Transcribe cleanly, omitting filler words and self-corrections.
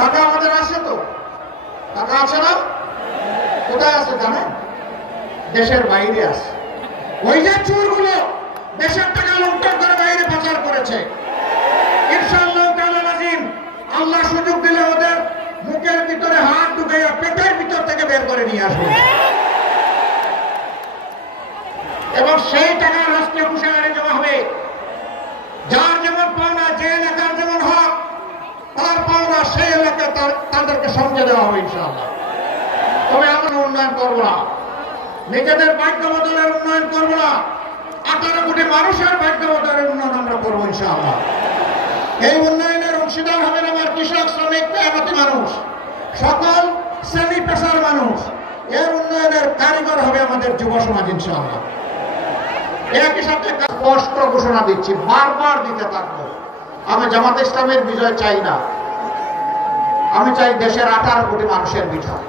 টাকা আমাদের আছে তো? টাকা আছে না? কোথায় আছে জানেন? দেশের বাইরে আছে। ওই যে চোরগুলো দেশের টাকা লুণ্ঠন করে বাইরে পাচার করেছে, ইনশাআল্লাহ তাআলা নাজিম আল্লাহ সুযোগ দিলে ওদের মুখের ভিতরে হাত ঢুকাইয়া পেটের ভিতর থেকে বের করে নিয়ে আসবে এবং সেই টাকা রাষ্ট্রীয় কোষাগারে জমা হবে। যার যেমন পাওনা, যে এলাকার যেমন হক তার পাওনা সেই এলাকায় তাদেরকে সমঝে দেওয়া হবে ইনশাআল্লাহ। তবে আমরা উন্নয়ন করবো না, নিজেদের ভাগ্য বদলের উন্নয়ন করবো না, 18 কোটি মানুষের ভাগ্য বদলের উন্নয়ন আমরা করবো ইনশাআল্লাহ। এই উন্নয়নের অংশীদার হবেন আমার কৃষক, শ্রমিক, মেহনতি মানুষ, সকল শ্রেণী পেশার মানুষ। এর উন্নয়নের কারিগর হবে আমাদের যুব সমাজ ইনশাআল্লাহ। একই সাথে স্পষ্ট ঘোষণা দিচ্ছি, বারবার দিতে থাকবো, আমি জামাত ইসলামের বিজয় চাই না, আমি চাই দেশের 18 কোটি মানুষের বিজয়।